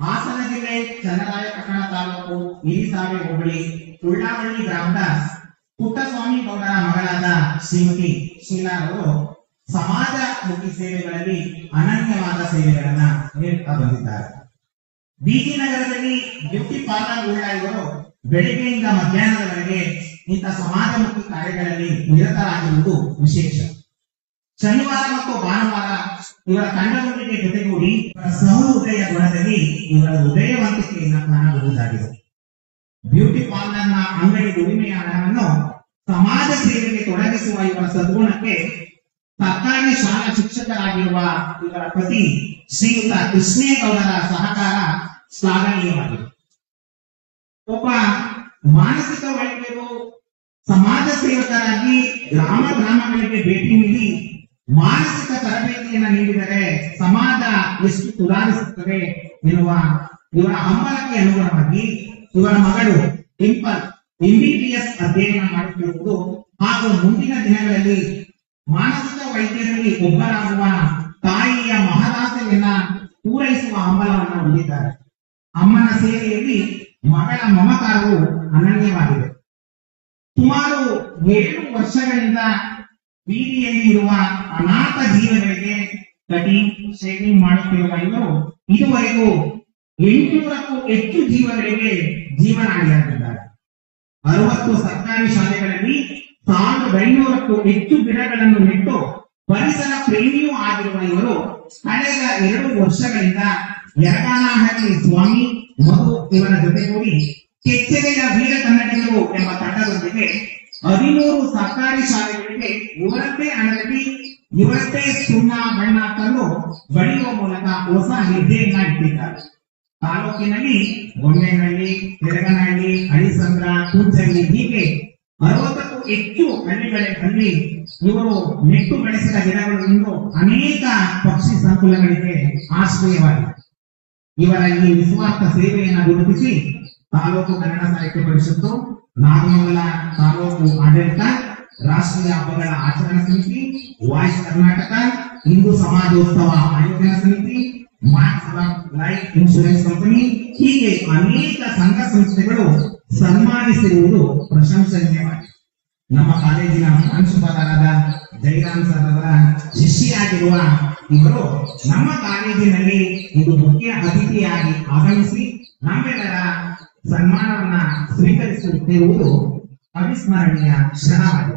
ಹಾಸನ ಜಿಲ್ಲೆ ಚನ್ನರಾಯಪಟ್ಟಣ ತಾಲೂಕು ಹಿರಿಸಾವೆ ಹೋಬಳಿ ಉಳ್ಳಾವಳ್ಳಿ ಗ್ರಾಮದ ಪುಟ್ಟಸ್ವಾಮಿ ಗೌಡರ ಮಗಳಾದ ಶ್ರೀಮತಿ ಶೀಲಾರವರು ಸಮಾಜಮುಖಿ ಸೇವೆಗಳಲ್ಲಿ ಅನನ್ಯವಾದ ಸೇವೆಗಳನ್ನ ನೀಡುತ್ತಾ ಬಂದಿದ್ದಾರೆ. ಬಿಜಿ ನಗರದಲ್ಲಿ ಬ್ಯೂಟಿ ಪಾರ್ಲರ್ ಉಳ್ಳ ಇವರು ಬೆಳಿಗ್ಗೆಯಿಂದ ಮಧ್ಯಾಹ್ನದವರೆಗೆ ಇಂಥ ಸಮಾಜಮುಖಿ ಕಾರ್ಯಗಳಲ್ಲಿ ನಿರತರಾಗಿರುವುದು ವಿಶೇಷ. ಶನಿವಾರ ಮತ್ತು ಭಾನುವಾರ ಇವರ ತಂಡದೊಂದಿಗೆ ಜೊತೆಗೂಡಿ ಸಹೃದಯ ಗುಣದಲ್ಲಿ ಇವರ ಹೃದಯವಂತಿಕೆಯನ್ನು ಕಾಣಬಹುದಾಗಿದೆ. ಬ್ಯೂಟಿ ಪಾರ್ಲರ್ನ ಅಂಗಡಿ ದುಡಿಮೆಯ ಹಣವನ್ನು ಸಮಾಜ ಸೇವೆಗೆ ತೊಡಗಿಸುವ ಇವರ ಸದ್ಗುಣಕ್ಕೆ ಸರ್ಕಾರಿ ಶಾಲಾ ಶಿಕ್ಷಕರಾಗಿರುವ ಇವರ ಪತಿ ಶ್ರೀಯುತ ಕೃಷ್ಣೇಗೌಡರ ಸಹಕಾರ ಶ್ಲಾಘನೀಯವಾಗಿದೆ. ಒಬ್ಬ ಮಾನಸಿಕ ವೈದ್ಯರು ಸಮಾಜ ಸೇವಕರಾಗಿ ಗ್ರಾಮಗಳಿಗೆ ಭೇಟಿ ನೀಡಿ ಮಾನಸಿಕ ತರಬೇತಿಯನ್ನು ನೀಡಿದರೆ ಸಮಾಜ ಎಷ್ಟು ಸುಧಾರಿಸುತ್ತದೆ ಎನ್ನುವ ಇವರ ಹಂಬಲಕ್ಕೆ ಅನುಗುಣವಾಗಿ ಇವರ ಮಗಳು ಡಿಂಪಲ್ MBBS ಅಧ್ಯಯನ ಮಾಡುತ್ತಿರುವುದು ಹಾಗೂ ಮುಂದಿನ ದಿನಗಳಲ್ಲಿ ಮಾನಸಿಕ ವೈದ್ಯರಲ್ಲಿ ಒಬ್ಬರಾಗುವ ತಾಯಿಯ ಮಹದಾಸೆಯನ್ನ ಪೂರೈಸುವ ಹಂಬಲವನ್ನು ಹೊಂದಿದ್ದಾರೆ. ಅಮ್ಮನ ಸೇವೆಯಲ್ಲಿ ಮಗಳ ಮಮಕಾರವು ಅನನ್ಯವಾಗಿದೆ. ಸುಮಾರು 7 ವರ್ಷಗಳಿಂದ ಬೀದಿಯಲ್ಲಿ ಇರುವ ಅನಾಥ ಜೀವಗಳಿಗೆ ಕಟಿಂಗ್ ಶೇವಿಂಗ್ ಮಾಡುತ್ತಿರುವ ಇವರು ಇದುವರೆಗೂ 800ಕ್ಕೂ ಹೆಚ್ಚು ಜೀವಗಳಿಗೆ ಜೀವನಾಡಿಯಾಗಿದ್ದಾರೆ. 60 ಸರ್ಕಾರಿ ಶಾಲೆಗಳಲ್ಲಿ 1500ಕ್ಕೂ ಹೆಚ್ಚು ಗಿಡಗಳನ್ನು ನೆಟ್ಟು ಪರಿಸರ ಪ್ರೇಮಿಯೂ ಆಗಿರುವ ಇವರು ಕಳೆದ 2 ವರ್ಷಗಳಿಂದ ಯರಗಾನಹಳ್ಳಿ ಸ್ವಾಮಿ ಮಧು ಇವರ ಜೊತೆಗೂಡಿ ಕೆಚ್ಚೆದೆಯ ವೀರ ಕನ್ನಡಿಗರು ಎಂಬ ತಂಡದೊಂದಿಗೆ 13 ಸರ್ಕಾರಿ ಶಾಲೆಗಳಿಗೆ ಇವರದ್ದೇ ಹಣದಲ್ಲಿ ಇವರದ್ದೇ ಸುಣ್ಣ ಬಣ್ಣ ತಂದು ಬಳಿಯುವ ಮೂಲಕ ಹೊಸ ಹೆಜ್ಜೆಯನ್ನ ಇಟ್ಟಿದ್ದಾರೆ. ತಾಲೂಕಿನಲ್ಲಿ ಗೊಂಡೇನಹಳ್ಳಿ, ತೆರಗನಹಳ್ಳಿ, ಹಳಿಸಂದ್ರ, ಕೂಚಳ್ಳಿ ಹೀಗೆ 60ಕ್ಕೂ ಹೆಚ್ಚು ಹಳ್ಳಿಗಳಲ್ಲಿ ಇವರು ನೆಟ್ಟು ಬೆಳೆಸಿದ ಗಿಡಗಳು ಇಂದು ಅನೇಕ ಪಕ್ಷಿ ಸಂಕುಲಗಳಿಗೆ ಆಶ್ರಯವಾಗಿದೆ. ಇವರ ಈ ನಿಸ್ವಾರ್ಥ ಸೇವೆಯನ್ನು ಗುರುತಿಸಿ ತಾಲೂಕು ಕನ್ನಡ ಸಾಹಿತ್ಯ ಪರಿಷತ್ತು, ನಾಗಮಂಗಲ ತಾಲೂಕು ಆಡಳಿತ, ರಾಷ್ಟ್ರೀಯ ಹಬ್ಬಗಳ ಆಚರಣಾ ಸಮಿತಿ, ವಾಯ್ಸ್ ಕರ್ನಾಟಕ, ಹಿಂದೂ ಸಮಾಜೋತ್ಸವ ಆಯೋಜನಾ ಸಮಿತಿ, ಲೈಫ್ ಇನ್ಶೂರೆನ್ಸ್ ಕಂಪನಿ ಹೀಗೆ ಅನೇಕ ಸಂಘ ಸಂಸ್ಥೆಗಳು ಸನ್ಮಾನಿಸಿರುವುದು ಪ್ರಶಂಸನೀಯವಾಗಿದೆ. ನಮ್ಮ ಕಾಲೇಜಿನ ಪ್ರಾಂಶುಪಾಲರಾದ ಜೈರಾಮ್ ಸರ್ ಅವರ ಶಿಷ್ಯರಾಗಿರುವ ಇವರು ನಮ್ಮ ಕಾಲೇಜಿನಲ್ಲಿ ಇದು ಮುಖ್ಯ ಅತಿಥಿಯಾಗಿ ಆಗಮಿಸಿ ನಮ್ಮೆಲ್ಲರ ಸನ್ಮಾನವನ್ನ ಸ್ವೀಕರಿಸುತ್ತಿರುವುದು ಅವಿಸ್ಮರಣೀಯ ಕ್ಷಣವಾಗಿದೆ.